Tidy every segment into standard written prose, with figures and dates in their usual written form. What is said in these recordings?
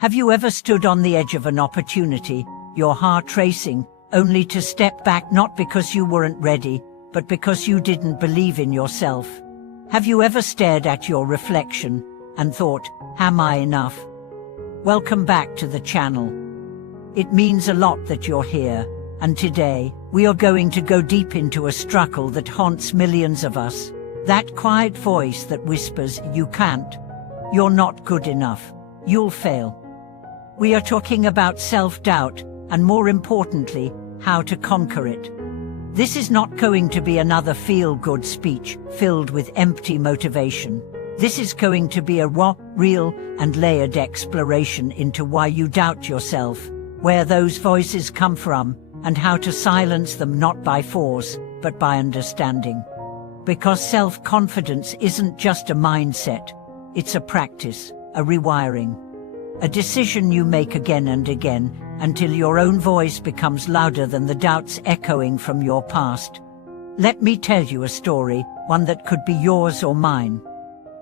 Have you ever stood on the edge of an opportunity, your heart racing, only to step back not because you weren't ready, but because you didn't believe in yourself? Have you ever stared at your reflection and thought, am I enough? Welcome back to the channel. It means a lot that you're here, and today, we are going to go deep into a struggle that haunts millions of us. That quiet voice that whispers, you can't, you're not good enough, you'll fail. We are talking about self-doubt, and more importantly, how to conquer it. This is not going to be another feel-good speech filled with empty motivation. This is going to be a raw, real, and layered exploration into why you doubt yourself, where those voices come from, and how to silence them not by force, but by understanding. Because self-confidence isn't just a mindset, it's a practice, a rewiring. A decision you make again and again, until your own voice becomes louder than the doubts echoing from your past. Let me tell you a story, one that could be yours or mine.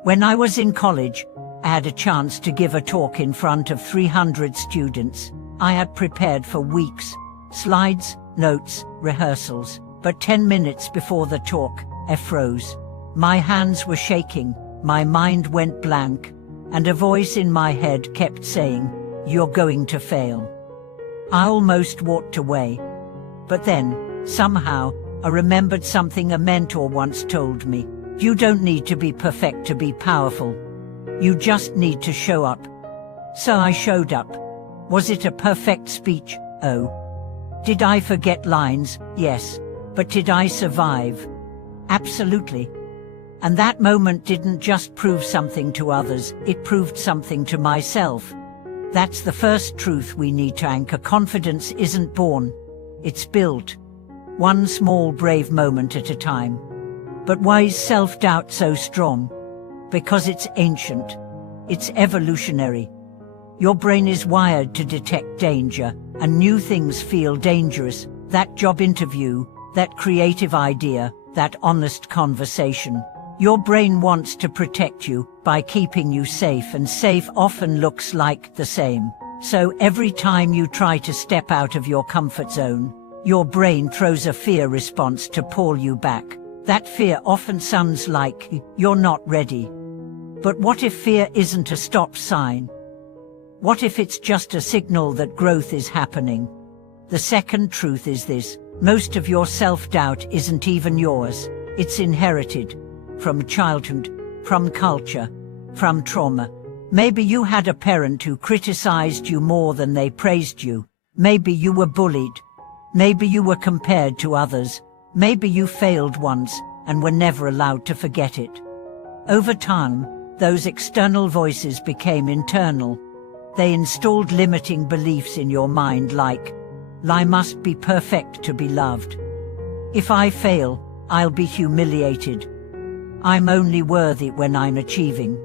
When I was in college, I had a chance to give a talk in front of 300 students. I had prepared for weeks, slides, notes, rehearsals, but 10 minutes before the talk, I froze. My hands were shaking, my mind went blank, and a voice in my head kept saying, "You're going to fail." I almost walked away. But then, somehow, I remembered something a mentor once told me. You don't need to be perfect to be powerful. You just need to show up. So I showed up. Was it a perfect speech? Oh. Did I forget lines? Yes. But did I survive? Absolutely. And that moment didn't just prove something to others, it proved something to myself. That's the first truth we need to anchor. Confidence isn't born, it's built. One small brave moment at a time. But why is self-doubt so strong? Because it's ancient. It's evolutionary. Your brain is wired to detect danger, and new things feel dangerous. That job interview, that creative idea, that honest conversation. Your brain wants to protect you by keeping you safe, and safe often looks like the same. So every time you try to step out of your comfort zone, your brain throws a fear response to pull you back. That fear often sounds like, "You're not ready." But what if fear isn't a stop sign? What if it's just a signal that growth is happening? The second truth is this: most of your self-doubt isn't even yours. It's inherited. From childhood, from culture, from trauma. Maybe you had a parent who criticized you more than they praised you. Maybe you were bullied. Maybe you were compared to others. Maybe you failed once and were never allowed to forget it. Over time, those external voices became internal. They installed limiting beliefs in your mind like, "I must be perfect to be loved. If I fail, I'll be humiliated. I'm only worthy when I'm achieving."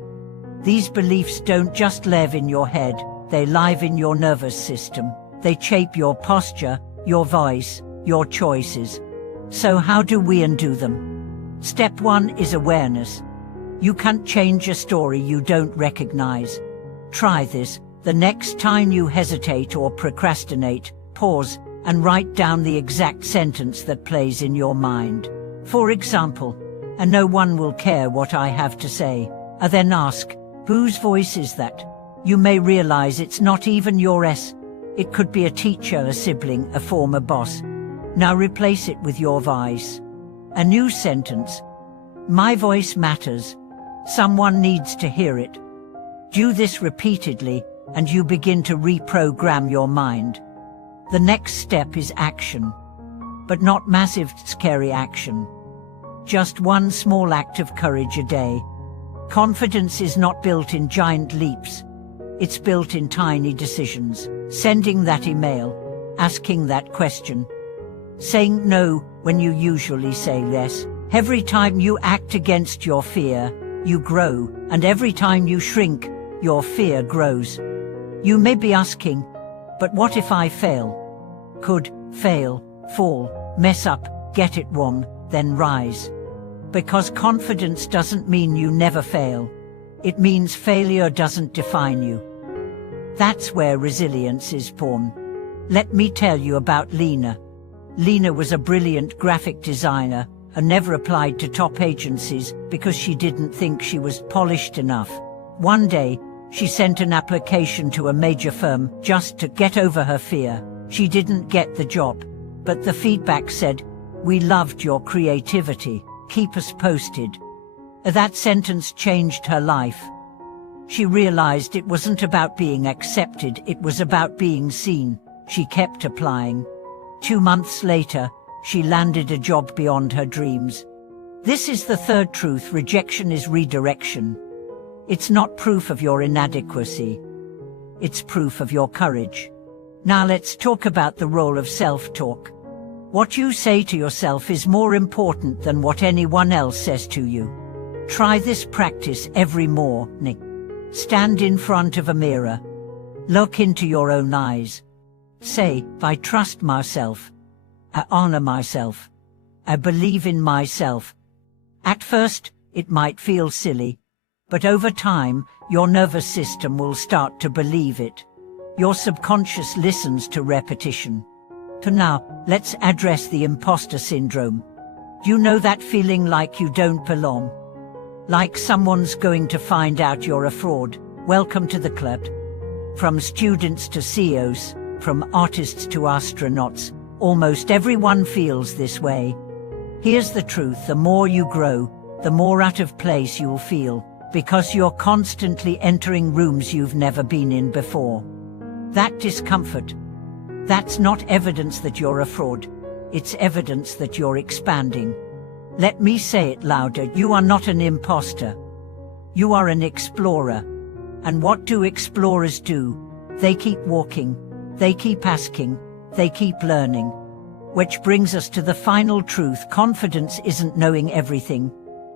These beliefs don't just live in your head, they live in your nervous system. They shape your posture, your voice, your choices. So how do we undo them? Step 1 is awareness. You can't change a story you don't recognize. Try this. The next time you hesitate or procrastinate, pause and write down the exact sentence that plays in your mind. For example, "And no one will care what I have to say." And then ask, whose voice is that? You may realize it's not even yours. It could be a teacher, a sibling, a former boss. Now replace it with your voice. A new sentence. "My voice matters. Someone needs to hear it." Do this repeatedly, and you begin to reprogram your mind. The next step is action. But not massive, scary action. Just one small act of courage a day. Confidence is not built in giant leaps. It's built in tiny decisions. Sending that email, asking that question, saying no when you usually say yes. Every time you act against your fear, you grow, and every time you shrink, your fear grows. You may be asking, but what if I fail? Could, fail, fall, mess up, get it wrong, then rise. Because confidence doesn't mean you never fail. It means failure doesn't define you. That's where resilience is born. Let me tell you about Lena. Lena was a brilliant graphic designer and never applied to top agencies because she didn't think she was polished enough. One day, she sent an application to a major firm just to get over her fear. She didn't get the job, but the feedback said, "We loved your creativity. Keep us posted." That sentence changed her life. She realized it wasn't about being accepted, it was about being seen. She kept applying. 2 months later, she landed a job beyond her dreams. This is the third truth: rejection is redirection. It's not proof of your inadequacy. It's proof of your courage. Now let's talk about the role of self-talk. What you say to yourself is more important than what anyone else says to you. Try this practice every morning. Stand in front of a mirror. Look into your own eyes. Say, "I trust myself. I honor myself. I believe in myself." At first, it might feel silly, but over time, your nervous system will start to believe it. Your subconscious listens to repetition. For now, let's address the imposter syndrome. You know that feeling like you don't belong? Like someone's going to find out you're a fraud? Welcome to the club. From students to CEOs, from artists to astronauts, almost everyone feels this way. Here's the truth: the more you grow, the more out of place you'll feel, because you're constantly entering rooms you've never been in before. That discomfort, that's not evidence that you're a fraud. It's evidence that you're expanding. Let me say it louder: you are not an imposter. You are an explorer. And what do explorers do? They keep walking, they keep asking, they keep learning. Which brings us to the final truth: confidence isn't knowing everything.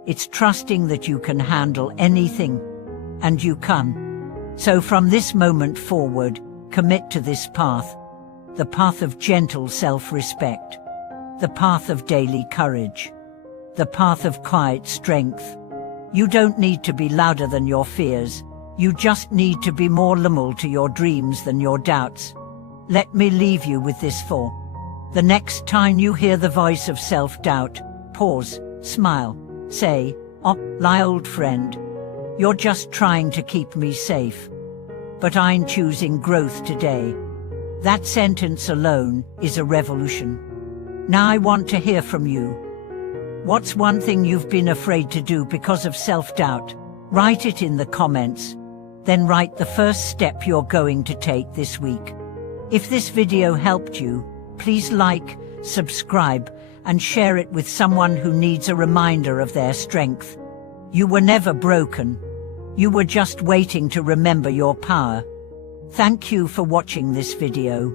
It's trusting that you can handle anything. And you can. So from this moment forward, commit to this path. The path of gentle self-respect. The path of daily courage. The path of quiet strength. You don't need to be louder than your fears. You just need to be more loyal to your dreams than your doubts. Let me leave you with this thought. The next time you hear the voice of self-doubt, pause, smile, say, "Oh, my old friend, you're just trying to keep me safe. But I'm choosing growth today." That sentence alone is a revolution. Now I want to hear from you. What's one thing you've been afraid to do because of self-doubt? Write it in the comments. Then write the first step you're going to take this week. If this video helped you, please like, subscribe, and share it with someone who needs a reminder of their strength. You were never broken. You were just waiting to remember your power. Thank you for watching this video.